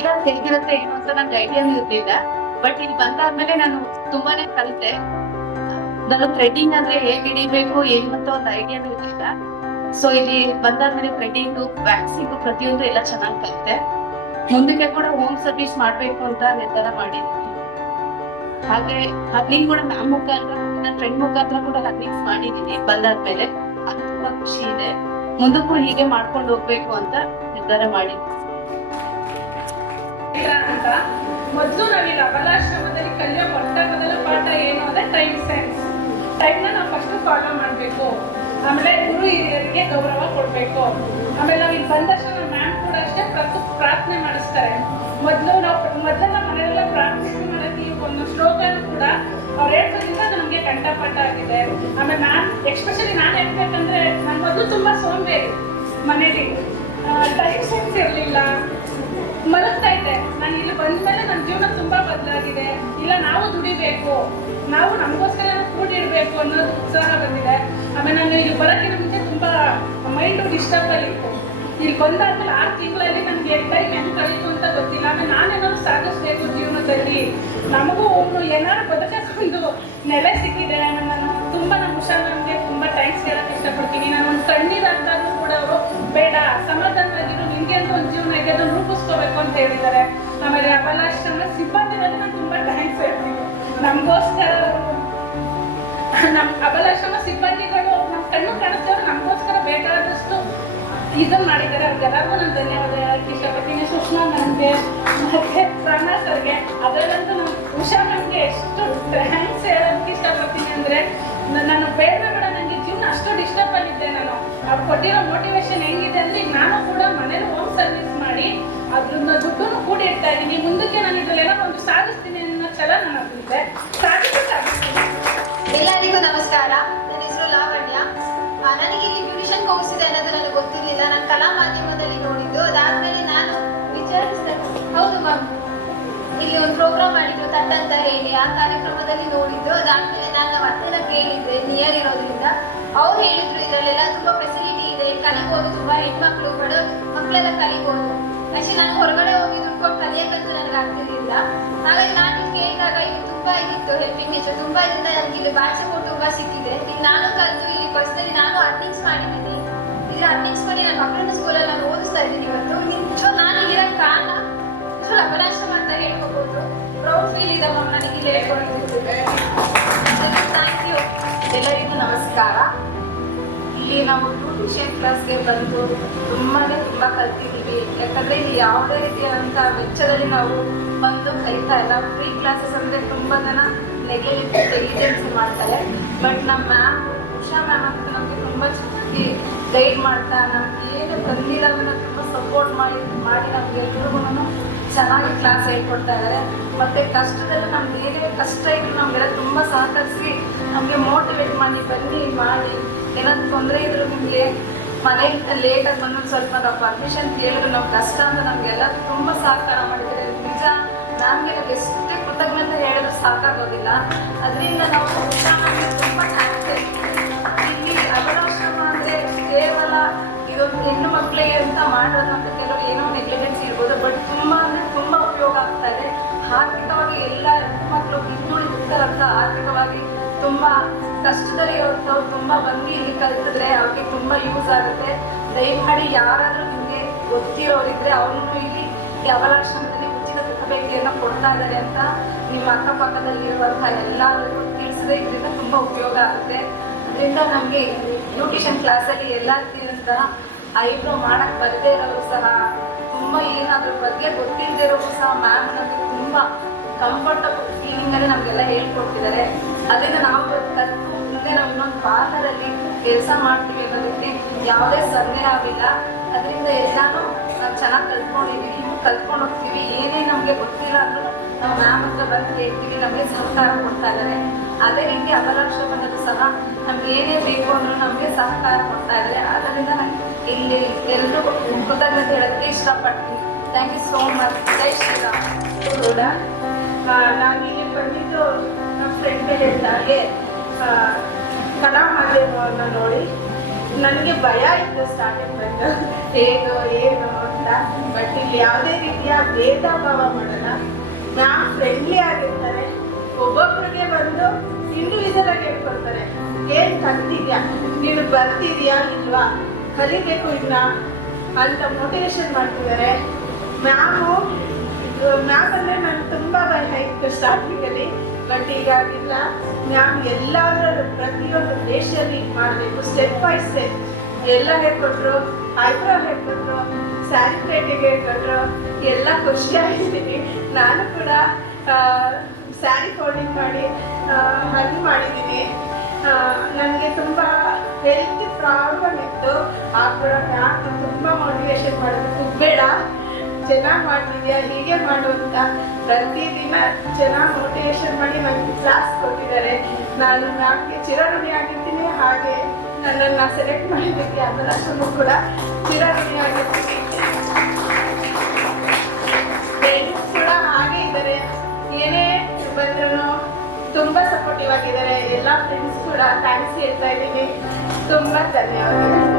Class ಹೇಗಿರುತ್ತೆ ಏನು ಅಂತ ನಂಗೆ ಐಡಿಯಾನು ಇರ್ಲಿಲ್ಲ. ಬಟ್ ಇಲ್ಲಿ ಬಂದಾದ್ಮೇಲೆ ನಾನು ತುಂಬಾನೇ ಕಲಿತೆ. ನಾನು ಥ್ರೆಡ್ಡಿಂಗ್ ಅಂದ್ರೆ ಹೇಗೆ ಹಿಡಿಬೇಕು ಏನು ಅಂತ ಒಂದು ಐಡಿಯಾನು ಇರ್ಲಿಲ್ಲ. ಸೊ ಇಲ್ಲಿ ಬಂದಾದ್ಮೇಲೆ ಥ್ರೆಡ್ಡಿಂಗ್, ವ್ಯಾಕ್ಸಿಂಗ್ ಪ್ರತಿಯೊಂದು ಎಲ್ಲ ಚೆನ್ನಾಗಿ ಕಲಿತೆ. ಮುಂದಕ್ಕೆ ಕೂಡ ಹೋಮ್ ಸರ್ವಿಸ್ ಮಾಡ್ಬೇಕು ಅಂತ ನಿರ್ಧಾರ ಮಾಡಿದ್ದೀನಿ. ಹಾಗೆ ಹರ್ನಿಂಗ್ ಕೂಡ ಮ್ಯಾಮ್ ಮುಖಾಂತರ, ನನ್ನ ಫ್ರೆಂಡ್ ಮುಖಾಂತರ ಕೂಡ ಹರ್ನಿಂಗ್ಸ್ ಮಾಡಿದ್ದೀನಿ ಬಂದಾದ್ಮೇಲೆ. ಅದು ತುಂಬಾ ಖುಷಿ ಇದೆ. ಮುಂದಕ್ಕೂ ಹೀಗೆ ಮಾಡ್ಕೊಂಡು ಹೋಗ್ಬೇಕು ಅಂತ ನಿರ್ಧಾರ ಮಾಡಿದ್ದೀನಿ. ಅಂತ ಮೊದಲು ನಾವಿಲ್ಲಿ ಅಬಲಾಶ್ರಮದಲ್ಲಿ ಕಲಿಯೋ ಮೊದಲ ಪಾಠ ಏನು ಅಂದ್ರೆ ಟೈಮ್ ಸೆನ್ಸ್. ಟೈಮ್ನ ನಾವು ಫಸ್ಟ್ ಫಾಲೋ ಮಾಡಬೇಕು. ಆಮೇಲೆ ಗುರು ಹಿರಿಯರಿಗೆ ಗೌರವ ಕೊಡಬೇಕು. ಆಮೇಲೆ ನಾವು ಇಲ್ಲಿ ಬಂದ ತಕ್ಷಣ ಮ್ಯಾಮ್ ಕೂಡ ಅಷ್ಟೇ ಪ್ರಾರ್ಥನೆ ಮಾಡಿಸ್ತಾರೆ. ಮೊದಲೆಲ್ಲ ಮನೆಯಲ್ಲ ಪ್ರಾರ್ಥನೆ ಮಾಡೋಕ್ಕೆ ಒಂದು ಶ್ಲೋಕನೂ ಕೂಡ ಅವ್ರು ಹೇಳ್ಸೋದ್ರಿಂದ ನಮಗೆ ಕಂಠಪಾಠ ಆಗಿದೆ. ಆಮೇಲೆ ಎಸ್ಪೆಷಲಿ ನಾನು ಹೇಳ್ಬೇಕಂದ್ರೆ ನಾನು ಮೊದಲು ತುಂಬ ಸೋಂಬೇರಿ, ಮನೇಲಿ ಟೈಮ್ ಸೆನ್ಸ್ ಇರಲಿಲ್ಲ, ಮಲಗ್ತಾ ಇದ್ದೆ. ನಾನು ಇಲ್ಲಿ ಬಂದ್ಮೇಲೆ ನನ್ನ ಜೀವನ ತುಂಬಾ ಬದಲಾಗಿದೆ. ಇಲ್ಲ, ನಾವು ದುಡಿಬೇಕು, ನಾವು ನಮಗೋಸ್ಕರ ಕೂಡಿಡ್ಬೇಕು ಅನ್ನೋದು ಉತ್ಸಾಹ ಬಂದಿದೆ. ಆಮೇಲೆ ನಾನು ಇಲ್ಲಿ ಬರೋಕ್ಕಿಂತ ಮುಂಚೆ ತುಂಬಾ ಮೈಂಡು ಡಿಸ್ಟರ್ಬ್ ಆಗಿತ್ತು. ಇಲ್ಲಿ ಬಂದಾದ್ಮೇಲೆ 6 ತಿಂಗಳಲ್ಲಿ ನನಗೆ ಟೈಮ್ ಹೆಂಗೆ ಕಳೀತು ಅಂತ ಗೊತ್ತಿಲ್ಲ. ಆಮೇಲೆ ನಾನೇನಾದ್ರು ಸಾಧಿಸ್ಬೇಕು ಜೀವನದಲ್ಲಿ, ನಮಗೂ ಏನಾದ್ರು ಬದುಕೊಂಡು ನೆಲೆ ಸಿಕ್ಕಿದೆ. ನಾನು ತುಂಬಾ ನಮ್ಮ ಹುಷಾರು ನಮಗೆ ತುಂಬಾ ಥ್ಯಾಂಕ್ಸ್ ಹೇಳಕ್ಕೆ ಇಷ್ಟಪಡ್ತೀನಿ. ನಾನು ಒಂದು ಕಣ್ಣೀರಾಗ್ದಾಗೂ ಕೂಡ ಅವರು ಬೇಡ, ಸಮಾಧಾನವಾಗಿರು, ನಿಮಗೆ ಅಂತ ಒಂದು ಜೀವನ ಇದೆ, ಅದನ್ನು ರೂಪಿಸ್ಕೋಬೇಕು ಅಂತ ಹೇಳಿದ್ದಾರೆ. ಆಮೇಲೆ ಅಬಲಾಶ್ರಮ ಸಿಬ್ಬಂದಿನಲ್ಲಿ ನಾನು ತುಂಬಾ ಥ್ಯಾಂಕ್ಸ್ ಹೇಳ್ತೀನಿ. ನಮಗೋಸ್ಕರ ನಮ್ಮ ಅಬಲಾಶ್ರಮ ಸಿಬ್ಬಂದಿಗಳು ನಮ್ಮ ಕಣ್ಣು ಕಾಣಿಸ್ತೇವೆ, ನಮಗೋಸ್ಕರ ಬೇಕಾದಷ್ಟು ಇದನ್ನು ಮಾಡಿದ್ದಾರೆ. ಅವ್ರಿಗೆಲ್ಲರಿಗೂ ನಾನು ಧನ್ಯವಾದ ಹೇಳಕ್ಕೆ ಇಷ್ಟಪಡ್ತೀನಿ. ಸುಷ್ಮಾ ನನಗೆ ಮತ್ತೆ ಪ್ರಣಾ ಸರ್ಗೆ, ಅದರಲ್ಲಂತೂ ನಮ್ಮ ಉಷಾ ನಮಗೆ ಎಷ್ಟು ಥ್ಯಾಂಕ್ಸ್ ಹೇಳೋದಕ್ಕೆ ಇಷ್ಟಪಡ್ತೀನಿ ಅಂದರೆ, ನಾನು ಬೇಡ ನನಗೆ ಜೀವನ ಅಷ್ಟು ಡಿಸ್ಟರ್ಬ್ ಆಗಿದ್ದೆ. ನಾನು ಅವ್ರು ಕೊಟ್ಟಿರೋ ಮೋಟಿವೇಶನ್ ಹೆಂಗಿದೆ ಅಂದರೆ, ನಾನು ಕೂಡ ಮನೇಲಿ ಹೋಮ್ ಸರ್ವಿಸ್ ಮಾಡಿ ಅದ್ರನ್ನ ದುಡ್ಡನ್ನು ಕೂಡಿ ಇಡ್ತಾ ಇದ್ದೀನಿ. ಮುಂದಕ್ಕೆ ನಾನು ಇದರಲ್ಲೆಲ್ಲ ಒಂದು ಸಾಧಿಸ್ತೀನಿ ಅನ್ನೋ ಛಲ ನನ್ನದಿದೆ. ಸಾಧಿಸ್ತೀನಿ. ಎಲ್ಲರಿಗೂ ನಮಸ್ಕಾರ. ನನ್ನ ಹೆಸರು ಲಾವಣ್ಯ. ನನಗೆ ಇಲ್ಲಿ ಬ್ಯೂಟಿಷಿಯನ್ ಕೋರ್ಸ್ ಇದೆ ಅನ್ನೋದು ನನಗೆ ಗೊತ್ತಿರಲಿಲ್ಲ. ನಾನು ಕಲಾ ಮಾಧ್ಯಮದಲ್ಲಿ ನೋಡಿದ್ದು. ಅದಾದ್ಮೇಲೆ ನಾನು ವಿಚಾರಿಸಿದೆ, ಹೌದು ಮ್ಯಾಮ್ ಇಲ್ಲಿ ಒಂದು ಪ್ರೋಗ್ರಾಮ್ ಮಾಡಿದ್ರು ತಟ್ ಅಂತ ಹೇಳಿ, ಆ ಕಾರ್ಯಕ್ರಮದಲ್ಲಿ ನೋಡಿದ್ದು. ಅದಾದ್ಮೇಲೆ ನಾನು ನಮ್ಮ ಅತ್ತೆನ ಕೇಳಿದ್ದೆ, ನಿಯರ್ ಇರೋದ್ರಿಂದ. ಅವ್ರು ಹೇಳಿದ್ರು ಇದರಲ್ಲೆಲ್ಲ ತುಂಬ ಫೆಸಿಲಿಟಿ ಇದೆ, ಕಲಿಬೋದು, ತುಂಬ ಹೆಣ್ಮಕ್ಳು ಬಡ ಮಕ್ಕಳೆಲ್ಲ ಕಲಿಬೋದು. ಆಕ್ಚುಲಿ ನಾನು ಹೊರಗಡೆ ಹೋಗಿ ದುಡ್ಕೊಂಡು ಕಲಿಯೋಕ್ಕಂತೂ ನನಗೆ ಆಗ್ತಿರ್ಲಿಲ್ಲ. ಹಾಗಾಗಿ ನಾನು ಇಲ್ಲಿ ಕೇಳಿದಾಗ ಇಲ್ಲಿ ತುಂಬ ಇದಿತ್ತು ಹೆಲ್ಪಿಂಗ್ ನೇಚರ್. ತುಂಬ ಇದರಿಂದ ನನಗೆ ಇಲ್ಲಿ ಬ್ಯಾಚ್ ಸಪೋರ್ಟ್ ತುಂಬ ಸಿಕ್ಕಿದೆ. ಇಲ್ಲಿ ನಾನು ಕಲಿತು ಇಲ್ಲಿ ಪರ್ಸನಲಿ ನಾನು ಅರ್ನಿಂಗ್ಸ್ ಮಾಡಿದ್ದೀನಿ. ಇಲ್ಲಿ ಅರ್ನಿಂಗ್ಸ್ ಮಾಡಿ ನನ್ನ ಮಕ್ಕಳನ್ನ ಸ್ಕೂಲಲ್ಲಿ ನಾನು ಓದಿಸ್ತಾ ಇದ್ದೀನಿ ಇವತ್ತು. ನಿಜ ನಾನು ಇಲ್ಲಿರೋಕ್ಕೆ ಕಾರಣ ನಿಜ ಅಬಲಾಶ್ರಮ ಅಂತ ಹೇಳ್ಕೋಬೋದು. ಪ್ರೌಡ್ ಫೀಲ್ ಇದೆ ಮ್ಯಾಮ್ ನನಗೆ ಇಲ್ಲಿ ಹೇಳ್ಕೊಡೋದು. Thank you. ಎಲ್ಲರಿಗೂ ನಮಸ್ಕಾರ. ಇಲ್ಲಿ ನಾವು ಟ್ಯೂಷನ್ ಕ್ಲಾಸ್ಗೆ ಬಂದು ತುಂಬ ಕಲ್ತಿದ್ದೀವಿ. ಯಾಕಂದರೆ ಇಲ್ಲಿ ಯಾವುದೇ ರೀತಿಯಾದಂಥ ವೆಚ್ಚದಲ್ಲಿ ನಾವು ಬಂದು ಕಲಿತಾ ಇಲ್ಲ. ಫ್ರೀ ಕ್ಲಾಸಸ್ ಅಂದರೆ ತುಂಬ ಜನ ನೆಗ್ಲಿಜೆನ್ಸಿ ಮಾಡ್ತಾರೆ. ಬಟ್ ನಮ್ಮ ಮ್ಯಾಮ್, ಉಷಾ ಮ್ಯಾಮ್ ಅಂತ ನಮಗೆ ತುಂಬ ಚೆನ್ನಾಗಿ ಗೈಡ್ ಮಾಡ್ತಾ, ನಮ್ಗೆ ಏನು ಬಂದಿಲ್ಲ ಅದನ್ನು ತುಂಬ ಸಪೋರ್ಟ್ ಮಾಡಿ ನಮ್ಗೆಲ್ರಿಗೂ ಚೆನ್ನಾಗಿ ಕ್ಲಾಸ್ ಹೇಳ್ಕೊಡ್ತಾ ಇದ್ದಾರೆ. ಮತ್ತು ಕಷ್ಟದಲ್ಲೂ ನಮ್ಗೆ ಏನೇ ಕಷ್ಟ ಇದ್ರು ನಮಗೆಲ್ಲ ತುಂಬ ಸಹಕರಿಸಿ ನಮಗೆ ಮೋಟಿವೇಟ್ ಬನ್ನಿ ಮಾಡಿ, ಏನಾದ್ರು ತೊಂದರೆ ಇದ್ರು ನಿಮಗೆ ಮನೆಯಿಂದ ಲೇಟಾಗಿ ಬಂದು ಸ್ವಲ್ಪ ನಾವು ಪರ್ಮಿಷನ್ ಕೇಳಿದ್ರು ನಾವು ಕಷ್ಟ ಅಂತ ನಮಗೆಲ್ಲ ತುಂಬ ಸಹಕಾರ ಮಾಡಿದ್ದಾರೆ. ನಿಜ ನಮಗೆ ಎಷ್ಟೇ ಕೃತಜ್ಞತೆ ಹೇಳಿದ್ರು ಸಾಕಾಗೋದಿಲ್ಲ. ಅದರಿಂದ ನಾವು ನಮಗೆ ತುಂಬ ಥ್ಯಾಂಕ್ಸ್. ಇಲ್ಲಿ ಅಬಲಾಶ್ರಮ ಅಂದರೆ ಕೇವಲ ಇದೊಂದು ಹೆಣ್ಣು ಮಕ್ಕಳಿಗೆ ಅಂತ ಮಾಡೋದು ಅಂತ ಕೆಲವರು ಏನೋ ನೆಗ್ಲಿಜೆನ್ಸಿ ಇರ್ಬೋದು. ಬಟ್ ತುಂಬ ಅಂದರೆ ತುಂಬ ಉಪಯೋಗ ಆಗ್ತಾ ಇದೆ. ಆರ್ಥಿಕವಾಗಿ ಎಲ್ಲ ಹೆಣ್ಮಕ್ಳು ಹಿಂದುಳಿದಿರ್ತಾರಂತ ಆರ್ಥಿಕವಾಗಿ ತುಂಬ ಕಷ್ಟದಲ್ಲಿ ಇರೋಂಥವ್ರು ತುಂಬ ಬಂದು ಇಲ್ಲಿ ಕಲಿತಿದ್ರೆ ಅವ್ರಿಗೆ ತುಂಬ ಯೂಸ್ ಆಗುತ್ತೆ. ದಯಮಾಡಿ ಯಾರಾದರೂ ನಿಮಗೆ ಗೊತ್ತಿರೋರಿದ್ರೆ ಅವ್ರನ್ನೂ ಇಲ್ಲಿ ಈ ಅಬಲಾಶ್ರಮದಲ್ಲಿ ಉಚಿತ ತರಬೇತಿಯನ್ನು ಕೊಡ್ತಾ ಇದ್ದಾರೆ ಅಂತ ನಿಮ್ಮ ಅಕ್ಕಪಕ್ಕದಲ್ಲಿರುವಂಥ ಎಲ್ಲರಿಗೂ ತಿಳಿಸಿದ್ರೆ ಇದರಿಂದ ತುಂಬ ಉಪಯೋಗ ಆಗುತ್ತೆ. ಅದರಿಂದ ನಮಗೆ ಬ್ಯೂಟಿಷಿಯನ್ ಕ್ಲಾಸಲ್ಲಿ ಎಲ್ಲ ರೀತಿಯಾದಂಥ ಐಬ್ರೋ ಮಾಡೋಕ್ಕೆ ಬರದೇ ಇರೋರು ಸಹ, ತುಂಬ ಏನಾದ್ರ ಬಗ್ಗೆ ಗೊತ್ತಿಲ್ಲದೆ ಇರೋರು ಸಹ ಮ್ಯಾಮ್ ನಮಗೆ ತುಂಬ ಕಂಫರ್ಟಬಲ್ ಫೀಲಿಂಗಲ್ಲಿ ನಮಗೆಲ್ಲ ಹೇಳ್ಕೊಡ್ತಿದ್ದಾರೆ. ಅದರಿಂದ ನಾವು ಕಲಿತು ಮುಂದೆ ನಾವು ಇನ್ನೊಂದು ಪಾರ್ಲರಲ್ಲಿ ಕೆಲಸ ಮಾಡ್ತೀವಿ ಅನ್ನೋದಕ್ಕೆ ಯಾವುದೇ ಸಂದೇಹ ಆಗಿಲ್ಲ. ಅದರಿಂದ ಎಲ್ಲನೂ ನಾವು ಚೆನ್ನಾಗಿ ಕಲ್ತ್ಕೊಂಡಿದ್ದೀವಿ, ಇನ್ನೂ ಕಲ್ತ್ಕೊಂಡು ಹೋಗ್ತೀವಿ. ಏನೇ ನಮಗೆ ಗೊತ್ತಿಲ್ಲ ಅಂದರೂ ನಾವು ಮ್ಯಾಮ್ ಹತ್ರ ಬಂದು ಹೇಳ್ತೀವಿ, ನಮಗೆ ಸಹಕಾರ ಕೊಡ್ತಾ ಇದ್ದಾರೆ. ಅದೇ ರೀತಿ ಅಬಲಾಶ್ರಮದಲ್ಲೂ ಸಹ ನಮ್ಗೆ ಏನೇ ಬೇಕು ಅಂದರೂ ನಮಗೆ ಸಹಕಾರ ಕೊಡ್ತಾ ಇದ್ದಾರೆ. ಅದರಿಂದ ನಾನು ಇಲ್ಲಿ ಎಲ್ಲರೂ ಕೃತಜ್ಞತೆ ಹೇಳೋಕ್ಕೆ ಇಷ್ಟಪಡ್ತೀನಿ. Thank you so much. ಜೈ ಶ್ರೀರಾಮ್. ಕೂಡ ನಾನು ಇಲ್ಲಿ ಬಂದಿದ್ದು ನಮ್ಮ ಫ್ರೆಂಡ್ ಹೇಳಿದಾಗೆ ಕಲಾ ಮಾಧ್ಯಮವನ್ನು ನೋಡಿ ನನಗೆ ಭಯ ಇತ್ತು ಸ್ಟಾರ್ಟಿಂಗ್ ಬಂದು ಹೇಗೋ ಏನು ಅಂತ. ಬಟ್ ಇಲ್ಲಿ ಇಲ್ಲಿ ಯಾವುದೇ ರೀತಿಯ ಭೇದ ಭಾವ ಮಾಡಲ್ಲ. ಮ್ಯಾಮ್ ಫ್ರೆಂಡ್ಲಿ ಆಗಿರ್ತಾರೆ. ಒಬ್ಬೊಬ್ಬರಿಗೆ ಬಂದು ಇಂಡಿವಿಜುವಲ್ ಆಗಿ ಹೇಳ್ಕೊಡ್ತಾರೆ. ಏನ್ ಕಲ್ತಿದ್ಯಾ, ನೀನು ಬರ್ತಿದ್ಯಾ ಇಲ್ವಾ, ಕಲಿಬೇಕು ಇನ್ನ ಅಂತ ಮೋಟಿವೇಶನ್ ಮಾಡ್ತಿದ್ದಾರೆ. ಮ್ಯಾಮ್ ಅಂದರೆ ನನಗೆ ತುಂಬ ಭಯ ಇತ್ತು ಸ್ಟಾರ್ಟಿಂಗಲ್ಲಿ, ಬಟ್ ಈಗಾಗಿಲ್ಲ. ಮ್ಯಾಮ್ ಎಲ್ಲಾದ್ರೂ ಪ್ರತಿಯೊಂದು ದೇಶದಲ್ಲಿ ಮಾಡಬೇಕು, ಸ್ಟೆಪ್ ಬೈ ಸ್ಟೆಪ್ ಎಲ್ಲ ಹೇಳ್ಕೊಟ್ರು. ಐಬ್ರೋ ಹೇಳ್ಕೊಟ್ರು, ಸ್ಯಾರಿ ಪ್ಲೇಟಿಗೆ ಹೇಳ್ಕೊಟ್ರು. ಎಲ್ಲ ಖುಷಿಯಾಗಿದ್ದೀನಿ. ನಾನು ಕೂಡ ಸ್ಯಾರಿ ಫೋಲ್ಡಿಂಗ್ ಮಾಡಿ ಹಗ್ ಮಾಡಿದ್ದೀನಿ. ನನಗೆ ತುಂಬ ಹೆಲ್ತ್ ಪ್ರಾಬ್ಲಮ್ ಇತ್ತು. ಆ ಕೂಡ ಮ್ಯಾಮ್ ತುಂಬ ಮೋಟಿವೇಶನ್ ಮಾಡೋದು, ಕುಗ್ಬೇಡ, ಚೆನ್ನಾಗಿ ಮಾಡ್ತಿದ್ಯಾ, ಹೀಗೆ ಮಾಡು ಅಂತ ಪ್ರತಿದಿನ ಚೆನ್ನಾಗಿ ಮೋಟಿವೇಶನ್ ಮಾಡಿ ನನಗೆ ಕ್ಲಾಸ್ ಕೊಟ್ಟಿದ್ದಾರೆ. ನಾನು ಮ್ಯಾಮ್ಗೆ ಚಿರಋಣಿ ಆಗಿರ್ತೀನಿ. ಹಾಗೆ ನನ್ನನ್ನು ಸೆಲೆಕ್ಟ್ ಮಾಡಿದ್ದಕ್ಕೆ ಅದರಷ್ಟನ್ನು ಕೂಡ ಚಿರಋಣಿ ಆಗಿರ್ತೀನಿ. ಫ್ರೆಂಡ್ಸ್ ಕೂಡ ಹಾಗೆ ಇದ್ದಾರೆ, ಏನೇ ಬಂದ್ರೂ ತುಂಬ ಸಪೋರ್ಟಿವ್ ಆಗಿದ್ದಾರೆ. ಎಲ್ಲ ಫ್ರೆಂಡ್ಸ್ ಕೂಡ ಥ್ಯಾಂಕ್ಸ್ ಹೇಳ್ತಾ ಇದ್ದೀನಿ. ತುಂಬ ಧನ್ಯವಾದಗಳು.